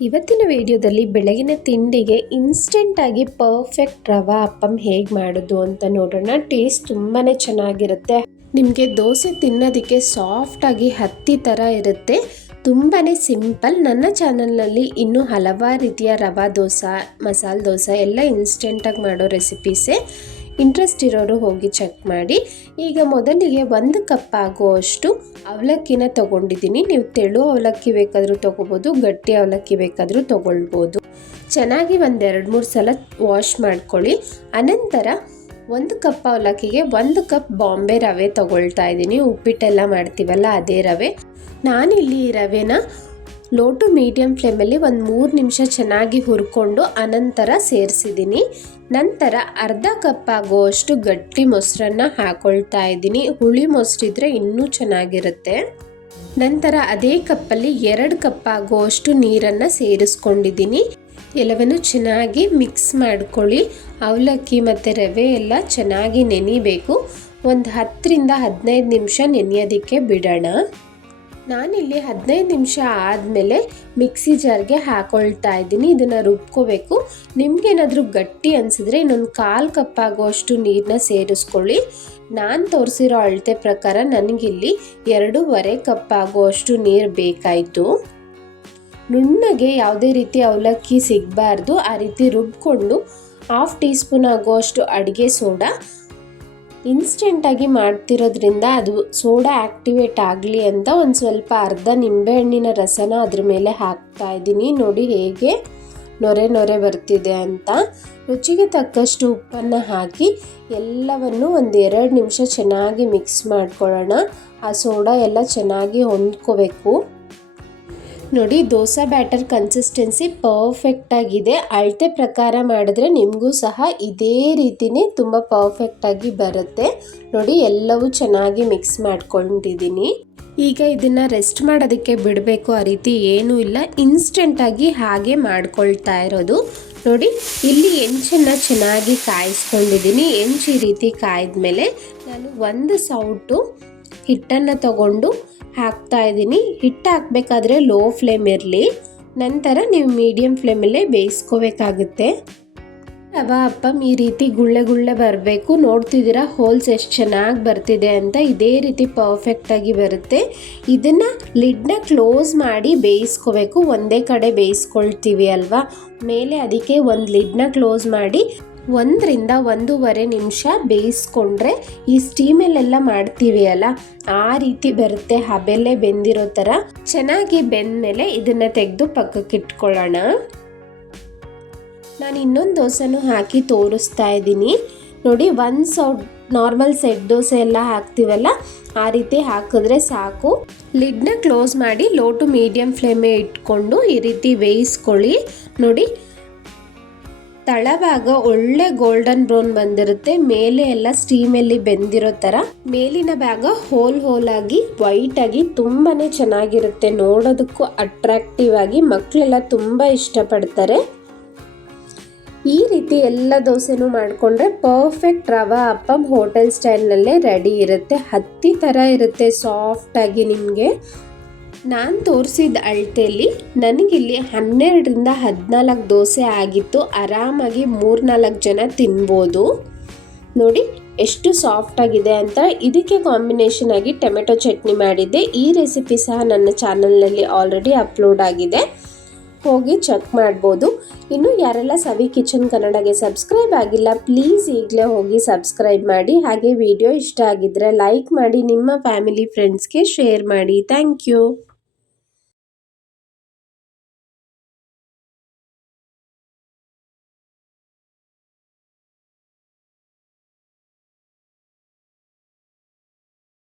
ಇವತ್ತಿನ ವಿಡಿಯೋದಲ್ಲಿ ಬೆಳಗಿನ ತಿಂಡಿಗೆ ಇನ್ಸ್ಟೆಂಟಾಗಿ ಪರ್ಫೆಕ್ಟ್ ರವಾ ಅಪ್ಪಂ ಹೇಗೆ ಮಾಡೋದು ಅಂತ ನೋಡೋಣ. ಟೇಸ್ಟ್ ತುಂಬಾ ಚೆನ್ನಾಗಿರುತ್ತೆ. ನಿಮಗೆ ದೋಸೆ ತಿನ್ನೋದಕ್ಕೆ ಸಾಫ್ಟಾಗಿ ಹತ್ತಿ ಥರ ಇರುತ್ತೆ. ತುಂಬಾ ಸಿಂಪಲ್ ನನ್ನ ಚಾನಲ್ನಲ್ಲಿ ಇನ್ನೂ ಹಲವಾರು ರೀತಿಯ ರವಾ ದೋಸೆ, ಮಸಾಲೆ ದೋಸೆ ಎಲ್ಲ ಇನ್ಸ್ಟೆಂಟಾಗಿ ಮಾಡೋ ರೆಸಿಪೀಸೇ ಇಂಟ್ರೆಸ್ಟ್ ಇರೋರು ಹೋಗಿ ಚೆಕ್ ಮಾಡಿ. ಈಗ ಮೊದಲಿಗೆ ಒಂದು ಕಪ್ ಆಗುವಷ್ಟು ಅವಲಕ್ಕಿನ ತಗೊಂಡಿದ್ದೀನಿ. ನೀವು ತೆಳು ಅವಲಕ್ಕಿ ಬೇಕಾದರೂ ತೊಗೋಬೋದು, ಗಟ್ಟಿ ಅವಲಕ್ಕಿ ಬೇಕಾದರೂ ತೊಗೊಳ್ಬೋದು. ಚೆನ್ನಾಗಿ ಒಂದೆರಡು ಮೂರು ಸಲ ವಾಶ್ ಮಾಡ್ಕೊಳ್ಳಿ. ಅನಂತರ ಒಂದು ಕಪ್ ಅವಲಕ್ಕಿಗೆ ಒಂದು ಕಪ್ ಬಾಂಬೆ ರವೆ ತಗೊಳ್ತಾ ಇದ್ದೀನಿ. ಉಪ್ಪಿಟ್ಟೆಲ್ಲ ಮಾಡ್ತೀವಲ್ಲ ಅದೇ ರವೆ. ನಾನಿಲ್ಲಿ ಈ ರವೆನ ಲೋ ಟು ಮೀಡಿಯಮ್ ಫ್ಲೇಮಲ್ಲಿ ಒಂದು ಮೂರು ನಿಮಿಷ ಚೆನ್ನಾಗಿ ಹುರ್ಕೊಂಡು ಅನಂತರ ಸೇರಿಸಿದ್ದೀನಿ. ನಂತರ ಅರ್ಧ ಕಪ್ ಆಗುವಷ್ಟು ಗಟ್ಟಿ ಮೊಸರನ್ನ ಹಾಕೊಳ್ತಾ ಇದ್ದೀನಿ. ಹುಳಿ ಮೊಸರಿದ್ರೆ ಇನ್ನೂ ಚೆನ್ನಾಗಿರುತ್ತೆ. ನಂತರ ಅದೇ ಕಪ್ಪಲ್ಲಿ ಎರಡು ಕಪ್ ಆಗುವಷ್ಟು ನೀರನ್ನು ಸೇರಿಸ್ಕೊಂಡಿದ್ದೀನಿ. ಎಲ್ಲವನ್ನು ಚೆನ್ನಾಗಿ ಮಿಕ್ಸ್ ಮಾಡ್ಕೊಳ್ಳಿ. ಅವಲಕ್ಕಿ ಮತ್ತು ರವೆ ಎಲ್ಲ ಚೆನ್ನಾಗಿ ನೆನಿಬೇಕು. ಒಂದು ಹತ್ತರಿಂದ ಹದಿನೈದು ನಿಮಿಷ ನೆನೆಯೋದಕ್ಕೆ ಬಿಡೋಣ. ನಾನಿಲ್ಲಿ ಹದಿನೈದು ನಿಮಿಷ ಆದಮೇಲೆ ಮಿಕ್ಸಿ ಜಾರ್ಗೆ ಹಾಕೊಳ್ತಾ ಇದ್ದೀನಿ, ಇದನ್ನು ರುಬ್ಕೋಬೇಕು. ನಿಮಗೇನಾದರೂ ಗಟ್ಟಿ ಅನಿಸಿದ್ರೆ ಇನ್ನೊಂದು ಕಾಲು ಕಪ್ ಆಗುವಷ್ಟು ನೀರನ್ನ ಸೇರಿಸ್ಕೊಳ್ಳಿ. ನಾನು ತೋರಿಸಿರೋ ಅಳತೆ ಪ್ರಕಾರ ನನಗಿಲ್ಲಿ ಎರಡೂವರೆ ಕಪ್ ಆಗುವಷ್ಟು ನೀರು ಬೇಕಾಯಿತು. ನುಣ್ಣಗೆ ಯಾವುದೇ ರೀತಿ ಅವಲಕ್ಕಿ ಸಿಗಬಾರ್ದು, ಆ ರೀತಿ ರುಬ್ಕೊಂಡು ಹಾಫ್ ಟೀ ಸ್ಪೂನ್ ಆಗುವಷ್ಟು ಅಡುಗೆ ಸೋಡಾ ಇನ್ಸ್ಟೆಂಟಾಗಿ ಮಾಡ್ತಿರೋದ್ರಿಂದ ಅದು ಸೋಡಾ ಆ್ಯಕ್ಟಿವೇಟ್ ಆಗಲಿ ಅಂತ ಒಂದು ಸ್ವಲ್ಪ ಅರ್ಧ ನಿಂಬೆಹಣ್ಣಿನ ರಸನ ಅದ್ರ ಮೇಲೆ ಹಾಕ್ತಾ ಇದ್ದೀನಿ. ನೋಡಿ ಹೇಗೆ ನೊರೆ ನೊರೆ ಬರ್ತಿದೆ ಅಂತ. ರುಚಿಗೆ ತಕ್ಕಷ್ಟು ಉಪ್ಪನ್ನು ಹಾಕಿ ಎಲ್ಲವನ್ನು ಒಂದು ಎರಡು ನಿಮಿಷ ಚೆನ್ನಾಗಿ ಮಿಕ್ಸ್ ಮಾಡ್ಕೊಳ್ಳೋಣ. ಆ ಸೋಡಾ ಎಲ್ಲ ಚೆನ್ನಾಗಿ ಹೊಂದ್ಕೋಬೇಕು. ನೋಡಿ, ದೋಸೆ ಬ್ಯಾಟರ್ ಕನ್ಸಿಸ್ಟೆನ್ಸಿ ಪರ್ಫೆಕ್ಟಾಗಿದೆ ಅಳತೆ ಪ್ರಕಾರ ಮಾಡಿದ್ರೆ ನಿಮಗೂ ಸಹ ಇದೇ ರೀತಿನೇ ತುಂಬ ಪರ್ಫೆಕ್ಟಾಗಿ ಬರುತ್ತೆ. ನೋಡಿ, ಎಲ್ಲವೂ ಚೆನ್ನಾಗಿ ಮಿಕ್ಸ್ ಮಾಡ್ಕೊಂಡಿದ್ದೀನಿ. ಈಗ ಇದನ್ನು ರೆಸ್ಟ್ ಮಾಡೋದಕ್ಕೆ ಬಿಡಬೇಕು ಆ ರೀತಿ ಏನೂ ಇಲ್ಲ. ಇನ್ಸ್ಟೆಂಟಾಗಿ ಹಾಗೆ ಮಾಡ್ಕೊಳ್ತಾ ಇರೋದು. ನೋಡಿ, ಇಲ್ಲಿ ಹೆಂಚನ್ನು ಚೆನ್ನಾಗಿ ಕಾಯಿಸ್ಕೊಂಡಿದ್ದೀನಿ. ಹೆಂಚು ಈ ರೀತಿ ಕಾಯ್ದ ಮೇಲೆ ನಾನು ಒಂದು ಸೌಟು ಹಿಟ್ಟನ್ನು ತಗೊಂಡು ಹಾಕ್ತಾ ಇದ್ದೀನಿ. ಹಿಟ್ಟು ಹಾಕಬೇಕಾದ್ರೆ ಲೋ ಫ್ಲೇಮ್ ಇರಲಿ. ನಂತರ ನೀವು ಮೀಡಿಯಮ್ ಫ್ಲೇಮಲ್ಲೇ ಬೇಯಿಸ್ಕೋಬೇಕಾಗುತ್ತೆ. ರವಾ ಅಪ್ಪಮ್ ಈ ರೀತಿ ಗುಳ್ಳೆ ಗುಳ್ಳೆ ಬರಬೇಕು. ನೋಡ್ತಿದ್ದೀರಾ ಹೋಲ್ಸ್ ಎಷ್ಟು ಚೆನ್ನಾಗಿ ಬರ್ತಿದೆ ಅಂತ. ಇದೇ ರೀತಿ ಪರ್ಫೆಕ್ಟಾಗಿ ಬರುತ್ತೆ. ಇದನ್ನು ಲಿಡ್ನ ಕ್ಲೋಸ್ ಮಾಡಿ ಬೇಯಿಸ್ಕೋಬೇಕು. ಒಂದೇ ಕಡೆ ಬೇಯಿಸ್ಕೊಳ್ತೀವಿ ಅಲ್ವಾ? ಮೇಲೆ ಅದಕ್ಕೆ ಒಂದು ಲಿಡ್ನ ಕ್ಲೋಸ್ ಮಾಡಿ ಒಂದರಿಂದ ಒಂದೂವರೆ ನಿಮಿಷ ಬೇಯಿಸ್ಕೊಂಡ್ರೆ ಈ ಸ್ಟೀಮಲ್ಲೆಲ್ಲ ಮಾಡ್ತೀವಿ ಅಲ್ಲ, ಆ ರೀತಿ ಬರುತ್ತೆ ಹಬೆಲೆ ಬೆಂದಿರೋ ಥರ. ಚೆನ್ನಾಗಿ ಬೆಂದಮೇಲೆ ಇದನ್ನು ತೆಗೆದು ಪಕ್ಕಕ್ಕೆ ಇಟ್ಕೊಳ್ಳೋಣ. ನಾನು ಇನ್ನೊಂದು ದೋಸೆನೂ ಹಾಕಿ ತೋರಿಸ್ತಾ ಇದ್ದೀನಿ. ನೋಡಿ, ಒಂದು ಸೌಡ್, ನಾರ್ಮಲ್ ಸೆಟ್ ದೋಸೆ ಎಲ್ಲ ಹಾಕ್ತೀವಲ್ಲ, ಆ ರೀತಿ ಹಾಕಿದ್ರೆ ಸಾಕು. ಲಿಡ್ನ ಕ್ಲೋಸ್ ಮಾಡಿ ಲೋ ಟು ಮೀಡಿಯಮ್ ಫ್ಲೇಮೇ ಇಟ್ಕೊಂಡು ಈ ರೀತಿ ಬೇಯಿಸ್ಕೊಳ್ಳಿ. ನೋಡಿ ತಳಭಾಗ ಒಳ್ಳೆ ಗೋಲ್ಡನ್ ಬ್ರೌನ್ ಬಂದಿರುತ್ತೆ. ಮೇಲೆ ಎಲ್ಲ ಸ್ಟೀಮಲ್ಲಿ ಬೆಂದಿರೋ ಥರ ಮೇಲಿನ ಭಾಗ ಹೋಲ್ ಹೋಲ್ ಆಗಿ ವೈಟ್ ಆಗಿ ತುಂಬಾನೇ ಚೆನ್ನಾಗಿರುತ್ತೆ. ನೋಡೋದಕ್ಕೂ ಅಟ್ರಾಕ್ಟಿವ್ ಆಗಿ ಮಕ್ಕಳೆಲ್ಲ ತುಂಬ ಇಷ್ಟಪಡ್ತಾರೆ. ಈ ರೀತಿ ಎಲ್ಲ ದೋಸೆನೂ ಮಾಡಿಕೊಂಡ್ರೆ ಪರ್ಫೆಕ್ಟ್ ರವಾ ಅಪ್ಪಮ್ ಹೋಟೆಲ್ ಸ್ಟೈಲ್ನಲ್ಲೇ ರೆಡಿ ಇರುತ್ತೆ. ಹತ್ತಿ ಥರ ಇರುತ್ತೆ ಸಾಫ್ಟಾಗಿ ನಿಮಗೆ. ನಾನು ತೋರಿಸಿದ ಅಳತೆಯಲ್ಲಿ ನನಗಿಲ್ಲಿ ಹನ್ನೆರಡರಿಂದ ಹದಿನಾಲ್ಕು ದೋಸೆ ಆಗಿತ್ತು. ಆರಾಮಾಗಿ ಮೂರ್ನಾಲ್ಕು ಜನ ತಿನ್ಬೋದು. ನೋಡಿ, ಎಷ್ಟು ಸಾಫ್ಟ್ ಆಗಿದೆ ಅಂತ. ಇದಕ್ಕೆ ಕಾಂಬಿನೇಷನ್ ಆಗಿ ಟೊಮೆಟೊ ಚಟ್ನಿ ಮಾಡಿದ್ದೆ. ಈ ರೆಸಿಪಿ ಸಹ ನನ್ನ ಚಾನಲ್ನಲ್ಲಿ ಆಲ್ರೆಡಿ ಅಪ್ಲೋಡ್ ಆಗಿದೆ. ಹೋಗಿ ಚೆಕ್ ಮಾಡ್ಬೋದು. ಇನ್ನು ಯಾರೆಲ್ಲ ಸವಿ ಕಿಚನ್ ಕನ್ನಡಗೆ ಸಬ್ಸ್ಕ್ರೈಬ್ ಆಗಿಲ್ಲ ಪ್ಲೀಸ್ ಈಗಲೇ ಹೋಗಿ ಸಬ್ಸ್ಕ್ರೈಬ್ ಮಾಡಿ. ಹಾಗೆ ವಿಡಿಯೋ ಇಷ್ಟ ಆಗಿದ್ದರೆ ಲೈಕ್ ಮಾಡಿ, ನಿಮ್ಮ ಫ್ಯಾಮಿಲಿ ಫ್ರೆಂಡ್ಸ್ಗೆ ಶೇರ್ ಮಾಡಿ. Thank you